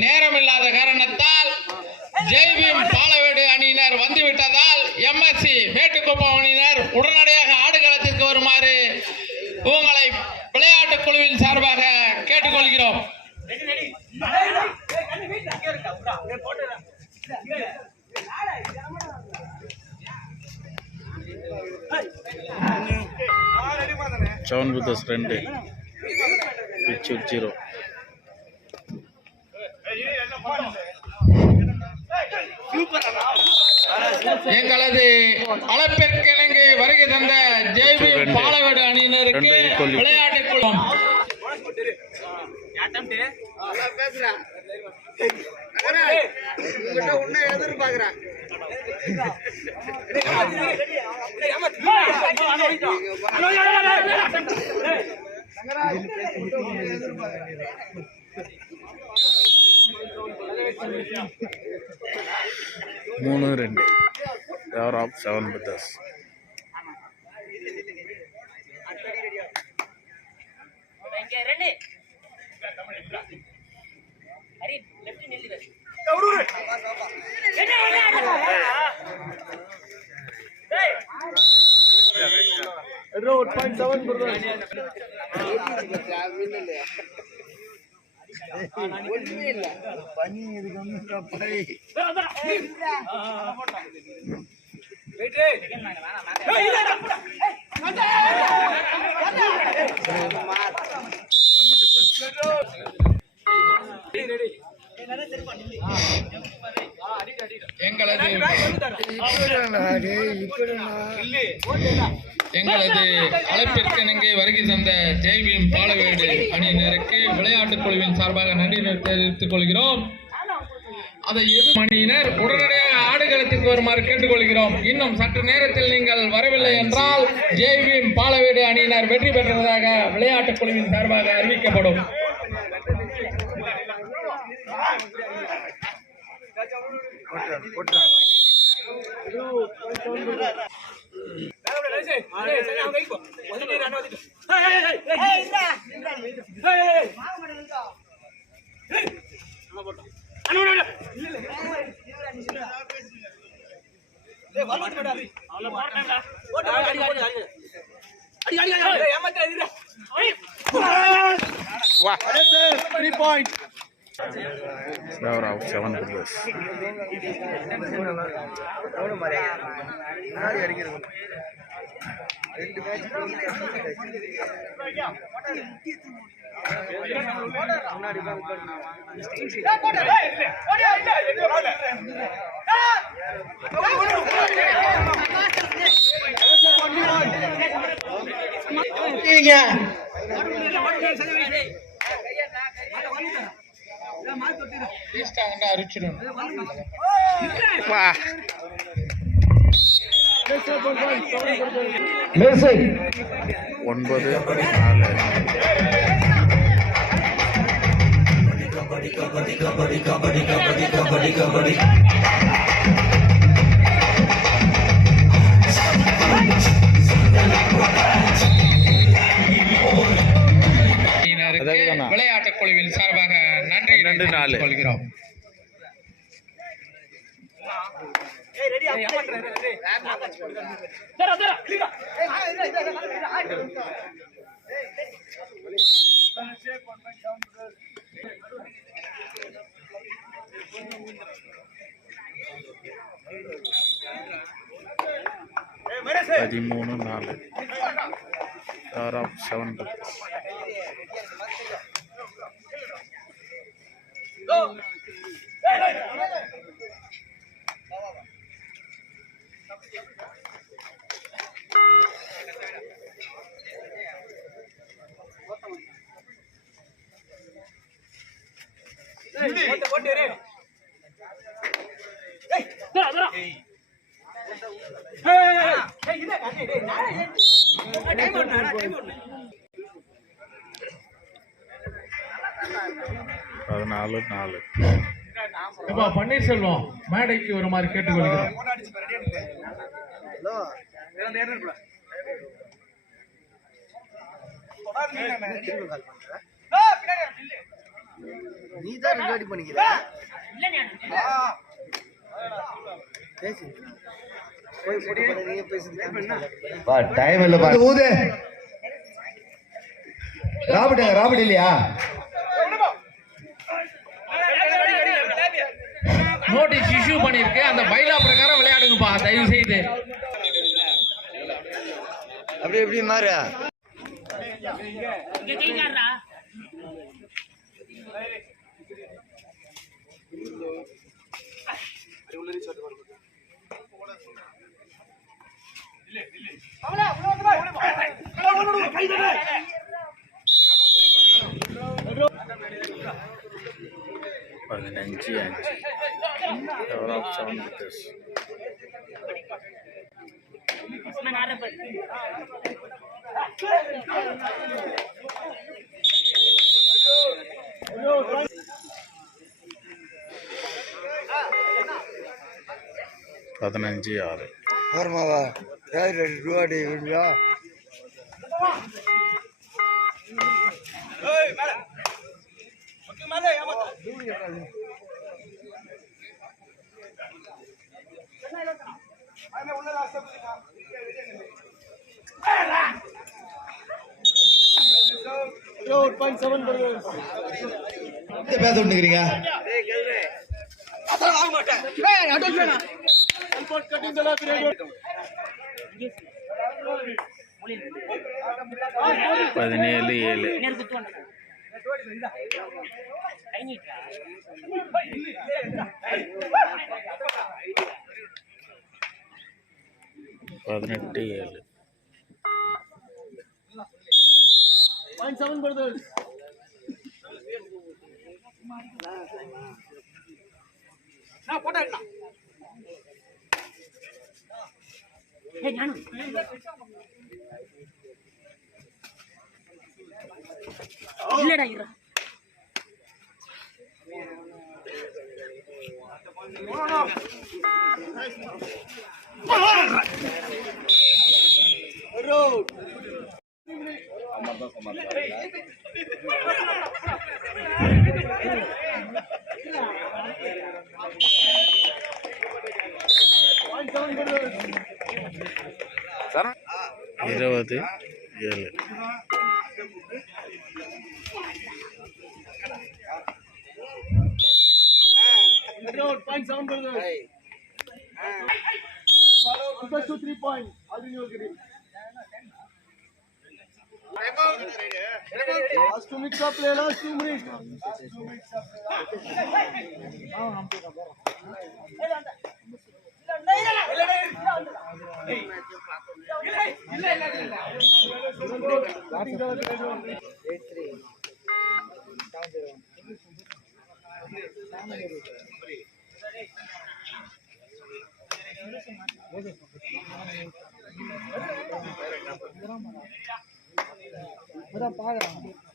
நேரமில்லாத காரணத்தால் ஜெய்பீம் பாலவேடு அணியினர் வந்துவிட்டதால் எம்எஸ்சி மேட்டுக்குப்பம் அணியினர் உடனடியாக ஆடுகளத்திற்கு வருமாறு உங்களை விளையாட்டு குழுவின் சார்பாக கேட்டுக்கொள்கிறோம். John with us 2 pitch 0. எங்களது அழைப்பிற்கிணங்க வருகை தந்த ஜெய்பீம் பாலவேடு அணியினருக்கு விளையாட்டு குழு எதிர்பார்க்கிறேன். மூணு 2 Power of 7 with us. எங்களது அழைப்பிற்கிணங்க வருகை தந்த ஜெய்பீம் பாலவேடு அணியினருக்கு விளையாட்டுக் குழுவின் சார்பாக நன்றி தெரிவித்துக் கொள்கிறோம். அதை அணியினர் உடனடியாக ஆடுகளத்திற்கு வருமாறு கேட்டுக்கொள்கிறோம். இன்னும் சற்று நேரத்தில் நீங்கள் வரவில்லை என்றால் ஜெய்பீம் பாலவேடு அணியினர் வெற்றி பெற்றதாக விளையாட்டுக் குழுவின் சார்பாக அறிவிக்கப்படும். Power of 7 with us. விளையாட்டுக் குழுவின் சார்பாக நன்றி கொள்கிறோம். Power of 7 with us. 4-4. எப்பா பன்னீர்செல்வம் மேடைக்கு வருமாறு கேட்டுக்கொள்கிறோம். நீதான் ரெடி பண்ணிக்கிற டைம் இல்ல ஊது. ராபர்ட் இல்லையா? நோட்டீஸ் இஷ்யூ பண்ணிருக்கு. அந்த பைலா பிரகாரம் விளையாடுங்கப்பா தயவு செய்து. அப்படி எப்படி மாறு 15-5. Power of 7 meters. பதினஞ்சு 6. வருமாவா ரூபாடி விடுவா 17-7. 18-7. இருபது 7. Last 2 minutes of play, last 2 minutes. பாக்குறேன்